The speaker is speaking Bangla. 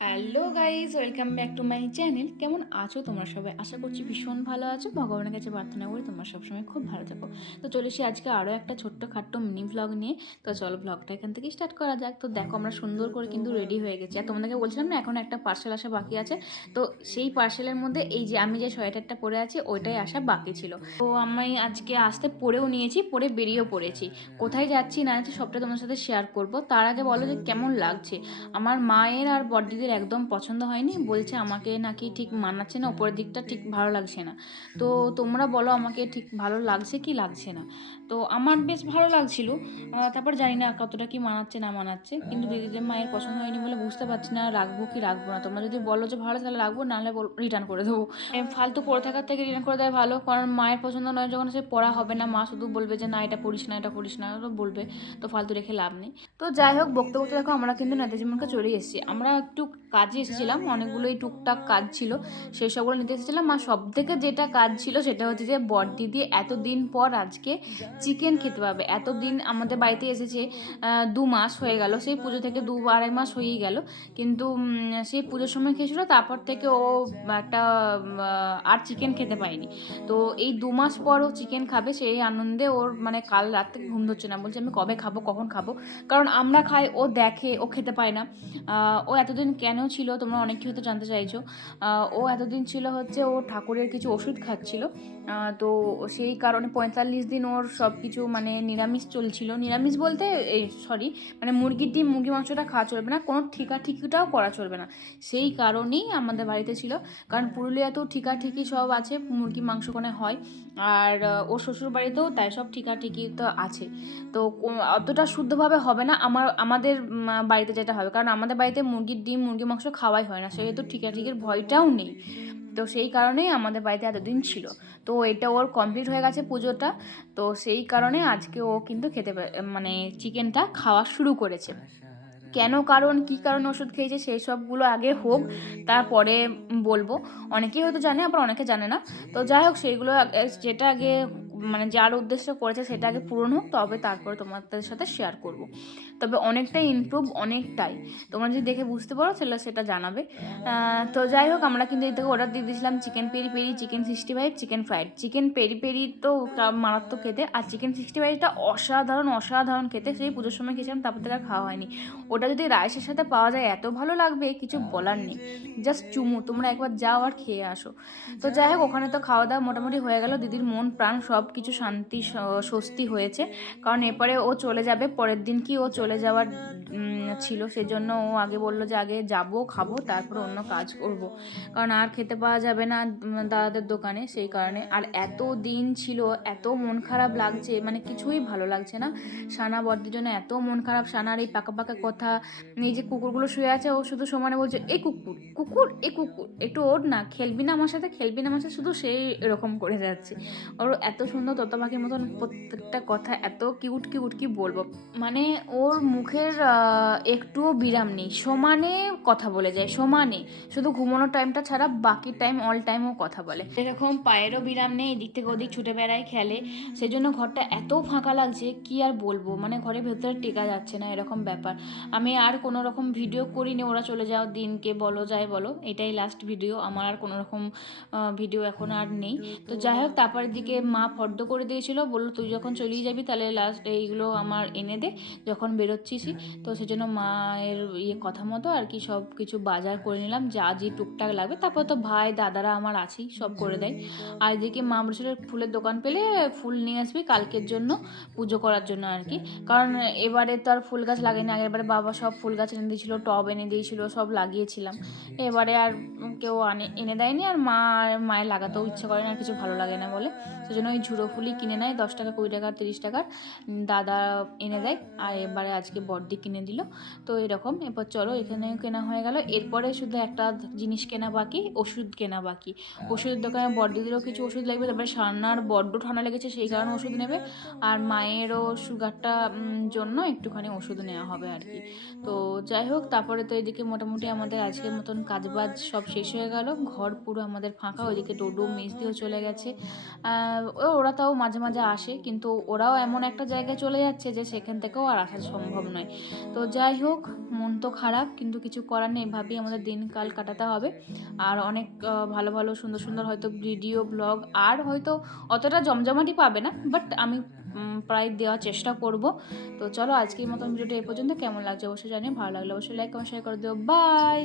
Hello guys, welcome back to my channel. কেমন আছো তোমরা সবাই? আশা করছি ভীষণ ভালো আছো। ভগবানের কাছে প্রার্থনা করি তোমরা সবসময় খুব ভালো থাকো। তো চলে এসে আজকে আরও একটা ছোট্ট খাট্ট মিনি ভ্লগ নিয়ে। তো চলো ভ্লগটা এখান থেকেই স্টার্ট করা যাক। তো দেখো আমরা সুন্দর করে কিন্তু রেডি হয়ে গেছি। আর তোমাদেরকে বলছিলাম না এখন একটা পার্সেল আসা বাকি আছে। তো সেই পার্সেলের মধ্যে এই যে আমি যে সোয়েটারটা পরে আছি ওইটাই আসা বাকি ছিল। তো আমি আজকে আসতে পরেও নিয়েছি, পরে বেরিয়েও পড়েছি। কোথায় যাচ্ছি না যাচ্ছি সবটা তোমার সাথে শেয়ার করবো। তার আগে বলো যে কেমন লাগছে। আমার মায়ের আর বড়দিদির একদম পছন্দ হয়নি, বলছে আমাকে নাকি ঠিক মানাচ্ছে না, উপরের দিকটা ঠিক ভালো লাগছে না। তো তোমরা বলো আমাকে ঠিক ভালো লাগছে কি লাগছে না। তো আমার বেশ ভালো লাগছিল, তারপর জানি না কতটা কি মানাচ্ছে না মানাচ্ছে, কিন্তু দিদিদের মায়ের পছন্দ হয়নি বলে বুঝতে পারছি না রাখবো কি রাখবো না। তোমরা যদি বলো যে ভালো তাহলে রাখবো, নাহলে রিটার্ন করে দেবো। ফালতু পরে থাকার থেকে রিটার্ন করে দেওয়া ভালো, কারণ মায়ের পছন্দ নয় যখন সে পড়া হবে না, মা শুধু বলবে যে না এটা পড়িস না এটা পড়িস না বলবে। তো ফালতু রেখে লাভ নেই। তো যাই হোক, বকতে বকতে দেখো আমরা কিন্তু নেতাজিমাকে চলে এসেছি। আমরা একটু কাজে এসেছিলাম, অনেকগুলোই টুকটাক কাজ ছিল, সেই সবগুলো নিতে এসেছিলাম। আর সব থেকে যেটা কাজ ছিল সেটা হচ্ছে যে বড়দিদি এতদিন পর আজকে চিকেন খেতে পাবে। এতদিন আমাদের বাড়িতে এসেছে, 2 মাস হয়ে গেল, সেই পুজো থেকে 2-2.5 মাস হয়েই গেল। কিন্তু সেই পুজোর সময় খেয়েছিল, তারপর থেকে ও একটা আর চিকেন খেতে পায়নি। তো এই 2 মাস পর ও চিকেন খাবে, সেই আনন্দে ওর মানে কাল রাত থেকে ঘুম ধরছে না, বলছে আমি কবে খাবো কখন খাবো। কারণ আমরা খাই, ও দেখে, ও খেতে পায় না। ও এতদিন কেন ছিল তোমরা অনেক হয়তো জানতে চাইছো। ও এতদিন ছিল হচ্ছে ও ঠাকুরের কিছু ওষুধ খাচ্ছিল। তো সেই কারণে 45 দিন ওর সব কিছু মানে নিরামিষ চলছিল। নিরামিষ বলতে সরি, মানে মুরগির ডিম মুরগি মাংসটা খাওয়া চলবে না, কোনো ঠিকাঠিকিটাও করা চলবে না। সেই কারণেই আমাদের বাড়িতে ছিল, কারণ পুরুলিয়াতেও ঠিকাঠিকি সব আছে, মুরগি মাংস কোনে হয়। আর ওর শ্বশুর বাড়িতেও তাই সব ঠিকাঠিকি তো আছে। তো অতটা শুদ্ধভাবে হবে না আমাদের বাড়িতে যেটা হবে, কারণ আমাদের বাড়িতে মুরগির ডিম মুরগির মাংস খাওয়াই হয় না, সেহেতু ঠিকাঠিকির ভয়টাও নেই। তো সেই কারণেই আমাদের বাড়িতে এতদিন ছিল। তো এটা ওর কমপ্লিট হয়ে গেছে পুজোটা। তো সেই কারণে আজকে ও কিন্তু মানে চিকেনটা খাওয়া শুরু করেছে। কেন কারণ কী কারণে ওষুধ খেয়েছে সেই সবগুলো আগে হোক, তারপরে বলবো। অনেকেই হয়তো জানে, আবার অনেকে জানে না। তো যাই হোক, সেইগুলো যেটা আগে মানে যার উদ্দেশ্য করেছে সেটা আগে পূরণ হোক, তবে তারপরে তোমাদের সাথে শেয়ার করব। তবে অনেকটাই ইমপ্রুভ, অনেকটাই। তোমরা যদি দেখে বুঝতে পারো তাহলে সেটা জানাবে। তো যাই হোক, আমরা কিন্তু এই থেকে অর্ডার দিয়ে দিয়েছিলাম chicken peri peri, chicken 65, chicken fried. Chicken peri peri তো মারাত্মক খেতে, আর চিকেন 65টা অসাধারণ অসাধারণ খেতে। সেই পুজোর সময় খেয়েছিলাম, তারপর থেকে আর খাওয়া হয়নি। ওটা যদি রাইসের সাথে পাওয়া যায় এত ভালো লাগবে, কিছু বলার নেই। জাস্ট চুমু, তোমরা একবার যাও আর খেয়ে আসো। তো যাই হোক, ওখানে তো খাওয়া দাওয়া মোটামুটি হয়ে গেল। দিদির মন প্রাণ সব কিছু শান্তি স্বস্তি হয়েছে, কারণ এরপরে ও চলে যাবে। পরের দিন কি ও চলে যাওয়ার ছিল, সেজন্য ও আগে বললো যে আগে যাবো খাবো তারপরে অন্য কাজ করব, কারণ আর খেতে পাওয়া যাবে না দাদাদের দোকানে, সেই কারণে। আর এত দিন ছিল, এত মন খারাপ লাগছে, মানে কিছুই ভালো লাগছে না। সানা বড়দির জন্য এত মন খারাপ, সানার এই পাকা পাকা কথা। এই যে কুকুরগুলো শুয়ে আছে, ও শুধু সমানে বলছে এই কুকুর কুকুর এই কুকুর, একটু ওর না, খেলবি না আমার সাথে খেলবি না আমার সাথে, শুধু সেই এরকম করে যাচ্ছে। ওর এত সুন্দর তোতা পাখির মতন প্রত্যেকটা কথা, এত কিউট কিউট, কি বলবো। মানে ওর মুখের একটুও বিরাম নেই, সমানে কথা বলে যায়, সমানে। শুধু ঘুমানোর টাইমটা ছাড়া বাকি টাইম অল টাইম ও কথা বলে। এরকম পায়েরও বিরাম নেই, এদিক থেকে ওদিক ছুটে বেড়ায়, খেলে। সেজন্য ঘরটা এত ফাঁকা লাগছে কি আর বলবো, মানে ঘরের ভেতরে টেকা যাচ্ছে না, এরকম ব্যাপার। আমি আর কোনো রকম ভিডিও করিনি ওরা চলে যাওয়ার দিনকে, বলো যাই বলো, এটাই লাস্ট ভিডিও আমার। আর কোনো রকম ভিডিও এখন আর নেই। তো যাই হোক, তারপরের দিকে মা ফর্দ করে দিয়েছিল, বললো তুই যখন চলেই যাবি তাহলে লাস্ট এইগুলো আমার এনে দে যখন বেরোচ্ছিসই। তো সেজন্য মায়ের কথা মতো আর কি সব কিছু বাজার করে নিলাম, যা যে টুকটাক লাগবে। তারপর তো ভাই দাদারা আমার আছেই, সব করে দেয়। আর এদিকে মা বলেছিল ফুলের দোকান পেলে ফুল নিয়ে আসবি কালকের জন্য, পুজো করার জন্য আর কি। কারণ এবারে তো আর ফুল গাছ লাগেনি, আগের বারে বাবা সব ফুল গাছ এনে দিয়েছিল, টব এনে দিয়েছিল, সব লাগিয়েছিলাম। এবারে আর কেউ এনে দেয়নি, আর মায়ের লাগাতেও ইচ্ছে করে না, আর কিছু ভালো লাগে না বলে। সেজন্য ওই ঝুড়ো ফুলই কিনে নেয়, 10 টাকা 20 টাকা 30 টাকার দাদা এনে দেয়। আর এবারে আজকে বড়দি কিনে দিল। তো এরকম, এরপর চলো এখানে কেনা হয়ে গেল। এরপরে শুধু একটা জিনিস কেনা বাকি, ওষুধ কেনা বাকি। ওষুধের দোকানে বড়দিদেরও কিছু ওষুধ লাগবে, তারপরে সান্নার বড্ড ঠান্ডা লেগেছে সেই কারণে ওষুধ নেবে। আর মায়েরও সুগারটা জন্য একটুখানি ওষুধ নেওয়া হবে আর কি। তো যাই হোক, তারপরে তো এদিকে মোটামুটি আমাদের আজকের মতন কাজবাজ সব শেষ হয়ে গেল। ঘর পুরো আমাদের ফাঁকা, ওইদিকে ডোডো মেজ দিয়েও চলে গেছে। ওরা ওরা তাও মাঝে মাঝে আসে, কিন্তু ওরাও এমন একটা জায়গায় চলে যাচ্ছে যে সেখান থেকেও আর আসা সম্ভব নয়। তো যাই হোক, মন তো খারাপ, কিন্তু কিছু করার নেই, ভাবি আমাদের দিনকাল কাটাতে হবে। আর অনেক ভালো ভালো সুন্দর সুন্দর হয়তো ভিডিও ব্লগ আর হয়তো অতটা জমজমাটি পাবে না, বাট আমি প্রায় দেওয়ার চেষ্টা করব। তো চলো আজকের মতন ভিডিওটা এই পর্যন্ত। কেমন লাগছে অবশ্যই জানিও, ভালো লাগলে অবশ্যই লাইক কমেন্ট শেয়ার করে দিও। বাই।